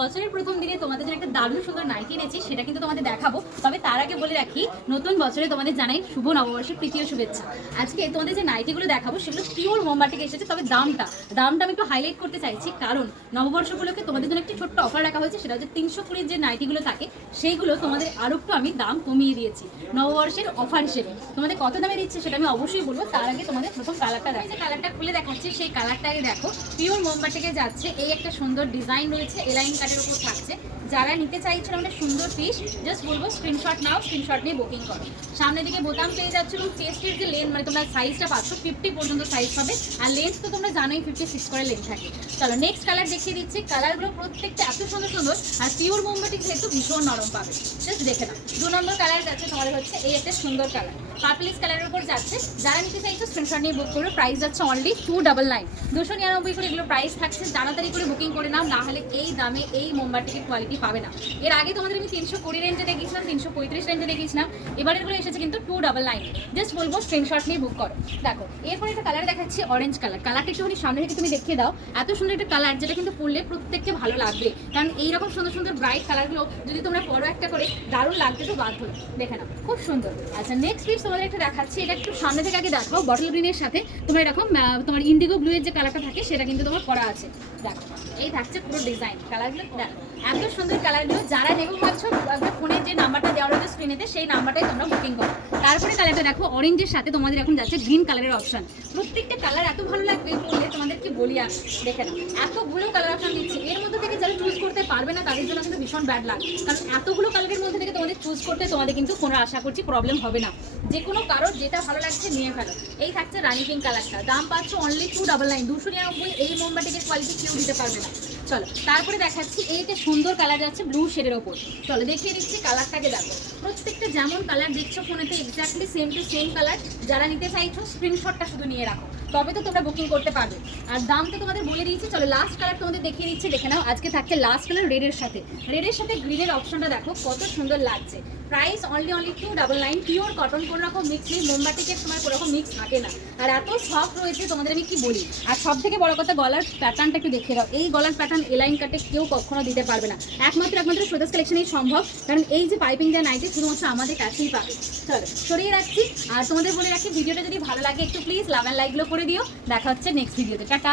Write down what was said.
বছরের প্রথম দিনে তোমাদের জন্য একটা দারুণ সুন্দর নাইটি এনেছি, সেটা কিন্তু তোমাদের দেখাবো। তবে তার আগে বলে রাখি, নতুন বছরে তোমাদের জানাই শুভ নববর্ষের তৃতীয় শুভেচ্ছা। আজকে তোমাদের যে নাইটিগুলো দেখাবো সেগুলো পিওর মোমবাতি থেকে এসেছে। তবে দামটা আমি একটু হাইলাইট করতে চাইছি, কারণ নববর্ষ উপলক্ষে তোমাদের জন্য একটি ছোট্ট অফার রাখা হয়েছে। সেটা হচ্ছে 320 যে নাইটিগুলো থাকে সেইগুলো তোমাদের আরও একটু আমি দাম কমিয়ে দিয়েছি নববর্ষের অফার হিসেবে। তোমাদের কত দামে দিচ্ছে সেটা আমি অবশ্যই বলবো। তার আগে তোমাদের প্রথম কালারটা দেখো, যে কালারটা খুলে দেখাচ্ছি সেই কালারটা আগে দেখো। পিওর মোমবাতিকে যাচ্ছে, এই একটা সুন্দর ডিজাইন রয়েছে, এলাইন কাটের উপর থাকছে। যারা নিতে চাইছিল আমাদের সুন্দর পিস, জাস্ট বলবো স্ক্রিনশট নাও, স্ক্রিনশট নিয়ে বুকিং করো। সামনের দিকে বোতাম পেয়ে যাচ্ছ এবং চেস্টের যে লেন্থ মানে তোমরা সাইজটা পাচ্ছ 50 পর্যন্ত সাইজ হবে। আর লেন্থ তো তোমরা জানোই 56 করে লেন্থ থাকে। চলো নেক্সট কালার দেখিয়ে দিচ্ছি। কালারগুলো প্রত্যেকটা এত সুন্দর সুন্দর, আর পিওর মোমবাতি যেহেতু ভীষণ নরম পাবে। জাস্ট দেখে নাও। 2 নম্বর কালার যাচ্ছে তোমাদের হচ্ছে এই একটা সুন্দর কালার, পার্পলিশ কালারের উপর যাচ্ছে। যারা নিতে চাইছো স্ক্রিনশট নিয়ে বুক করো। প্রাইস যাচ্ছে অনলি 299, 299 করে এগুলো প্রাইস থাকছে। তাড়াতাড়ি করে বুকিং করে নাও, না হলে এই দামে এই মোমবাতির কোয়ালিটি পাবে না। এর আগে তোমাদের আমি 320 রেঞ্জে দেখিয়েছিলাম, 335 রেঞ্জে দেখিয়েছিলাম। এবারেরগুলো এসেছে কিন্তু 299। জাস্ট বলবো স্ক্রিনশট নিয়ে বুক করো। দেখো এরপরে একটা কালার দেখাচ্ছি, অরেঞ্জ কালার। কালারটা একটুখানি সামনে থেকে তুমি দেখিয়ে দাও। এত সুন্দর একটা কালার, যেটা কিন্তু পরলে প্রত্যেককে ভালো লাগবে। কারণ এইরকম সুন্দর সুন্দর ব্রাইট কালারগুলো যদি তোমরা পরো একটা করে, দারুণ লাগবে তো বাধ্য। দেখে নাও, খুব সুন্দর। আচ্ছা নেক্সট পিস তোমাদের একটা দেখাচ্ছি। এটা একটু সামনে থেকে আগে দেখো। বটল গ্রিনের সাথে তোমার এরকম তোমার ইন্ডিগো ব্লু এর যে কালারটা থাকে সেটা কিন্তু তোমার করা আছে। দেখো এই থাকছে পুরো ডিজাইন। কালারগুলো দেখো, এত সুন্দর কালারগুলো। যারা নেবো ভাবছো, ফোনের যে নাম্বারটা দেওয়া রয়েছে স্ক্রিনেতে, সেই নাম্বারটাই তোমরা বুকিং করো। তারপরে কালারটা দেখো, অরেঞ্জের সাথে তোমাদের এখন যাচ্ছে গ্রিন কালারের অপশন। প্রত্যেকটা কালার এত ভালো লাগবে বললে তোমাদের কি বলি। আর দেখে নাও, এতগুলো কালার অপশন দিচ্ছি। এর মধ্যে থেকে যারা চুজ করতে পারবে না তাদের জন্য কিন্তু ভীষণ ব্যাড লাগ, কারণ এতগুলো কালারের মধ্যে থেকে তোমাদের চুজ করতে তোমাদের কিন্তু কোনো আশা করছি প্রবলেম হবে না। যে কোনো কারোর যেটা ভালো লাগছে নিয়ে ফেলো। এই থাকছে রানি পিঙ্ক কালারটা, দাম পাচ্ছ অনলি 299, 299। এই মোমবাতিকের কোয়ালিটি কেউ দিতে পারবে না। চলো তারপরে দেখাচ্ছি এইটা সুন্দর কালার যাচ্ছে ব্লু শেডের ওপর। চলো দেখিয়ে দিচ্ছি কালারটাকে। দেখো প্রত্যেকটা যেমন কালার দেখছো ফোনেতে exactly same to same colour. যারা নিতে চাইছো স্ক্রিনশটটা শুধু নিয়ে রাখো, তবে তো তোমরা বুকিং করতে পারবে। আর দাম তো তোমাদের বলে দিয়েছি। চলো লাস্ট কালার তোমাদের দেখিয়ে দিচ্ছি, দেখে নাও। আজকে থাকছে লাস্ট কালার রেডের সাথে। রেডের সাথে গ্রিনের অপশনটা দেখো কত সুন্দর লাগছে। Price only 299। পিওর কটন কোনো রকম মিক্স নেই, মোমবাতিকের সময় কোনো রকম মিক্স থাকে না। আর এত সফট রয়েছে তোমাদের আমি কি বলি। আর সব থেকে বড় কথা, গলার প্যাটার্নটা একটু দেখে দাও। এই গলার প্যাটার্ন এলাইন কাটে কেউ কখনো দিতে পারবে না। একমাত্র শ্রোতাস কালেকশনেই সম্ভব, কারণ এই যে পাইপিং দেওয়া নাইটি শুধুমাত্র আমাদের কাছেই পাবে। চলো সরিয়ে রাখছি। আর তোমাদের বলে রাখি, ভিডিওটা যদি ভালো লাগে একটু প্লিজ লাভ অ্যান্ড লাইকগুলো করে দিও। দেখা হচ্ছে নেক্সট ভিডিওতে। টাটা।